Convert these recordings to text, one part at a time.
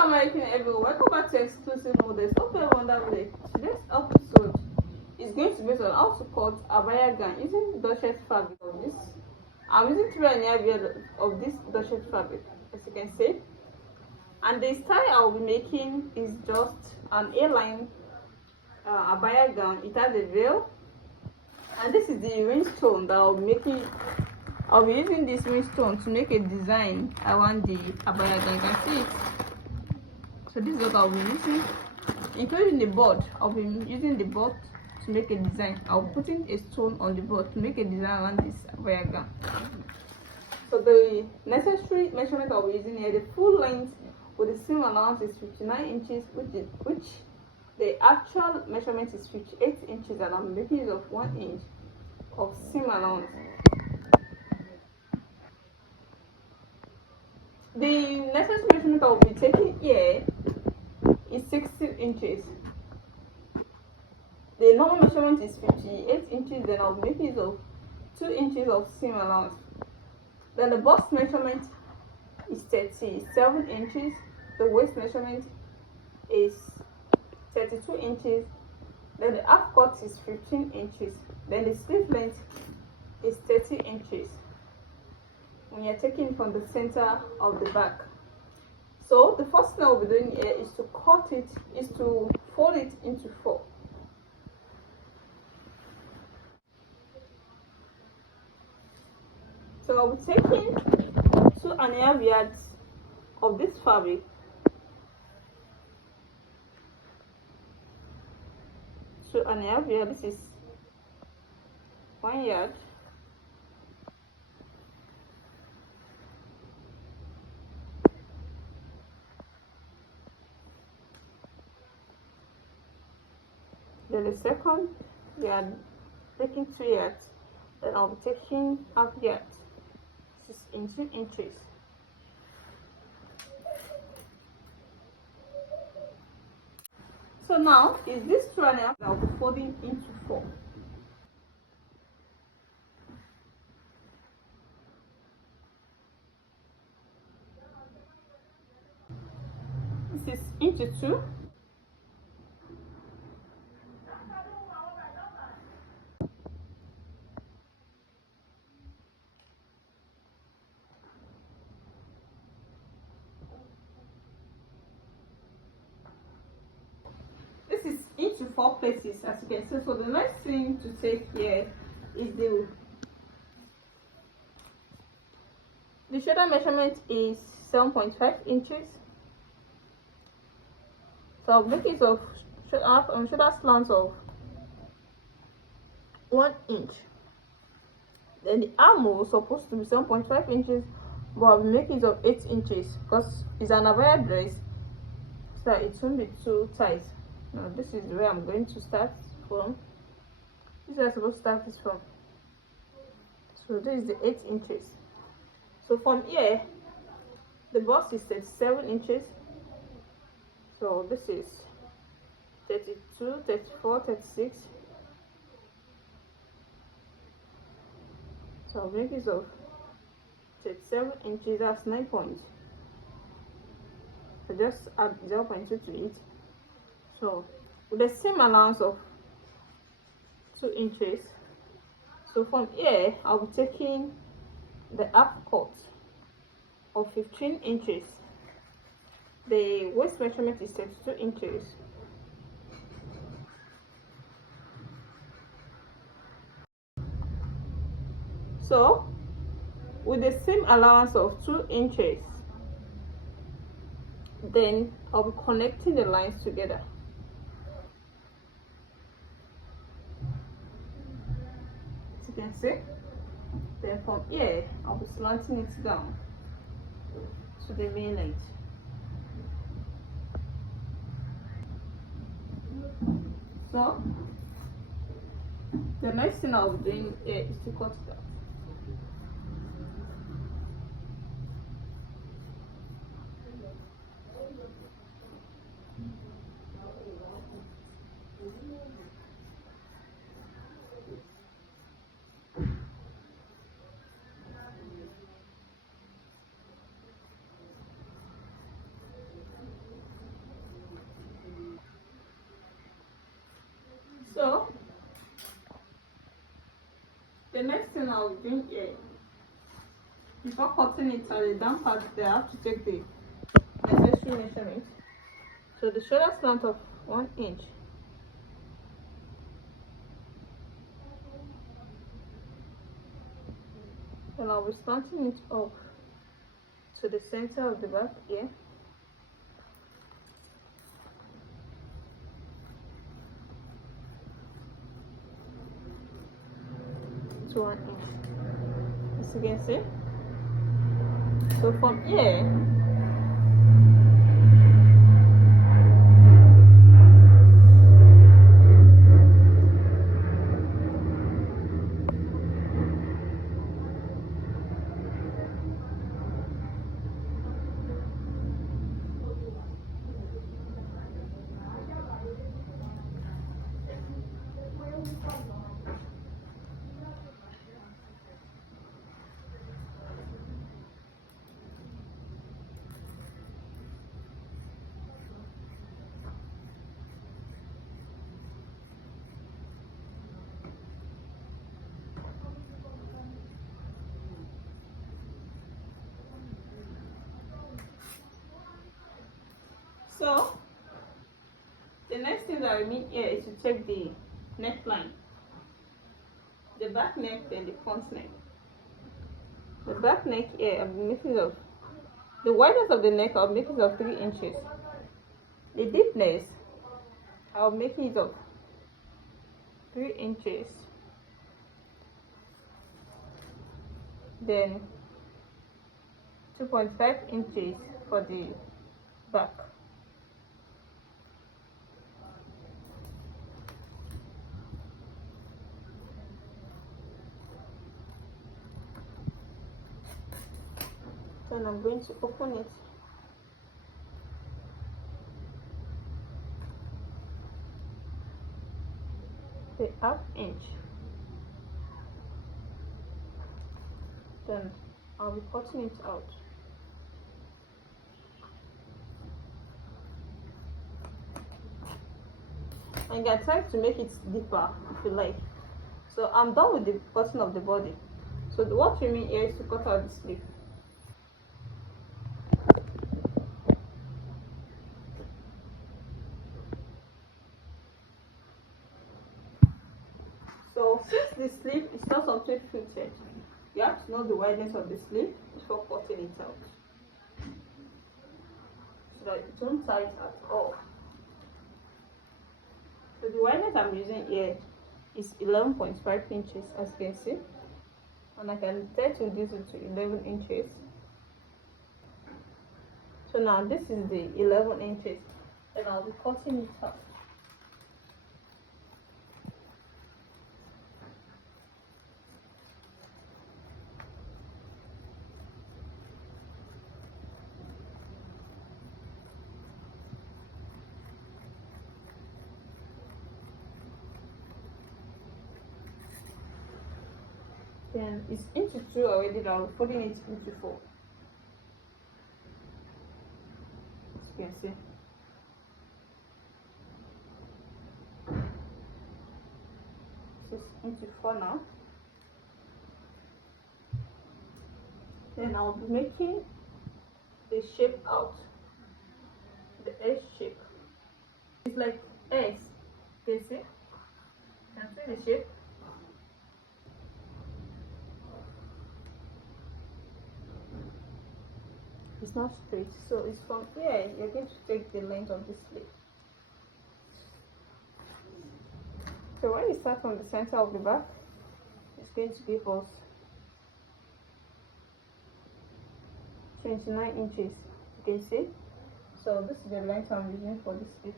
Assalamu alaikum everyone, welcome back to Xclusive Models. Hope everyone that way. Today's episode is going to be based on how to cut abaya gown using dusted fabric of this. I'm using 3.5 of this dusted fabric, as you can see. And the style I will be making is just an A-line abaya gown. It has a veil, and this is the rhinestone that I'll be making. I'll be using this rhinestone to make a design around the abaya gown. You can see it. So this is what I'll be using, including the board. I'll be using the board to make a design. I'll be putting a stone on the board to make a design around this abaya gown. So the necessary measurement I'll be using here, the full length with the seam allowance is 59 inches, which the actual measurement is 58 inches, and I'm making use of 1 inch of seam allowance. The necessary measurement I will be taking here is 60 inches. The normal measurement is 58 inches, then I'll be making use of 2 inches of seam allowance. Then the bust measurement is 37 inches. The waist measurement is 32 inches. Then the half cut is 15 inches. Then the sleeve length is 30 inches. When you're taking from the center of the back. So the first thing I'll be doing here is to fold it into 4. So I'll be taking 2.5 yards of this fabric, this is 1 yard. Then the second yard, taking 2 yards. Then I'll be taking half yard, this is in 2 inches. So now is this 2.5 I'll be folding into 4. This is into 2. This is into 4 places, as you can see. So the next thing to take here is the shoulder measurement is 7.5 inches. So I'll make use of shoulder slants of 1 inch. Then the armhole is supposed to be 7.5 inches, but I'll make use of 8 inches because it's an abaya dress, so it won't be too tight. Now this is where I'm going to start from. This is where I'm supposed to start this from. So this is the 8 inches. So from here, the bust is 37 inches. So this is 32, 34, 36. So I'll make use of 37 inches, that's 9 points. So just add 0.2 to it. So with the same allowance of 2 inches. So from here, I'll be taking the half cut of 15 inches. The waist measurement is 32 inches. So with the same allowance of 2 inches, then I'll be connecting the lines together. As you can see, then from here I'll be slanting it down to the main length. So the next thing I'll be doing here is to cut it out. The next thing I'll be doing here, before cutting it at the down part there, I have to take the necessary measurement. So the shoulder slant of 1 inch. And I'll be slanting it up to the center of the back here. To 1 inch. As you can see. So from here, so the next thing that I need here is to check the neckline, the back neck and the front neck. The back neck here, I'll be making of the wideness of the neck. I'll make it of 3 inches. The deepness, I'll make it of 3 inches. Then 2.5 inches for the back. Then I'm going to open it. The 1/2 inch. Then I'll be cutting it out. And you can try to make it deeper if you like. So I'm done with the cutting of the body. So what you mean here is to cut out the sleeve. So since the sleeve is not something fitted, you have to know the wideness of the sleeve before cutting it out, so that it don't tie it at all. So the wideness I'm using here is 11.5 inches, as you can see, and I can try to reduce it to 11 inches. So now this is the 11 inches, and I'll be cutting it out. Then it's into 2 already, now I'm folding it into 4. As you can see. This is into 4 now. Then I'll be making the shape out, the S shape. It's like S, you see? Can see the shape? It's not straight, so it's from here you're going to take the length of the sleeve. So when you start from the center of the back, it's going to give us 29 inches. You can see. So this is the length I'm using for the sleeve.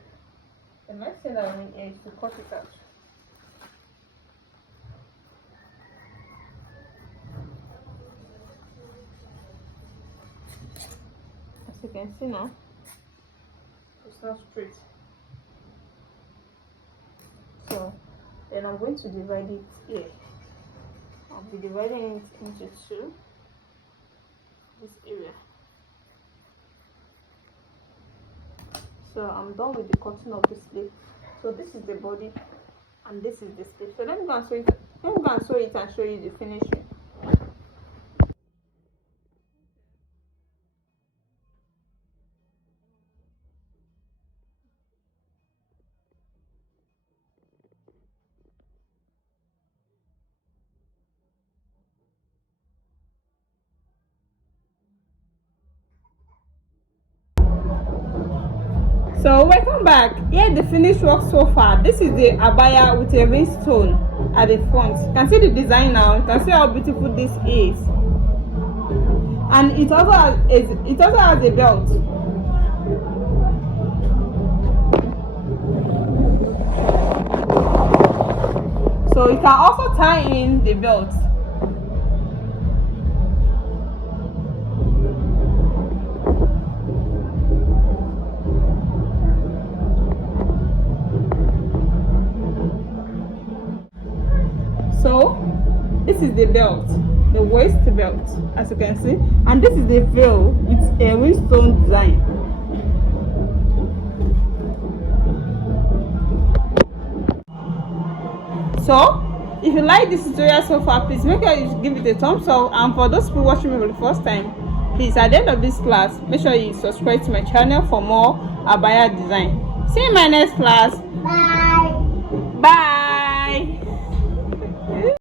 The next thing I need here is to cut it out. You can see now it's not straight, so then I'm going to divide it here. I'll be dividing it into 2, this area. So I'm done with the cutting of the sleeve. So this is the body and this is the sleeve. So let me go and sew it I'm going to sew it and show you the finishing. So welcome back. Here the finished work so far. This is the abaya with a rhinestone at the front. You can see the design now. You can see how beautiful this is. And it also has a belt. So you can also tie in the belt. So this is the belt, the waist belt, as you can see, and this is the veil. It's a rhinestone design. So if you like this tutorial so far, please make sure you give it a thumbs up, and for those people watching me for the first time, please, at the end of this class, make sure you subscribe to my channel for more abaya design. See you in my next class. Bye. Bye.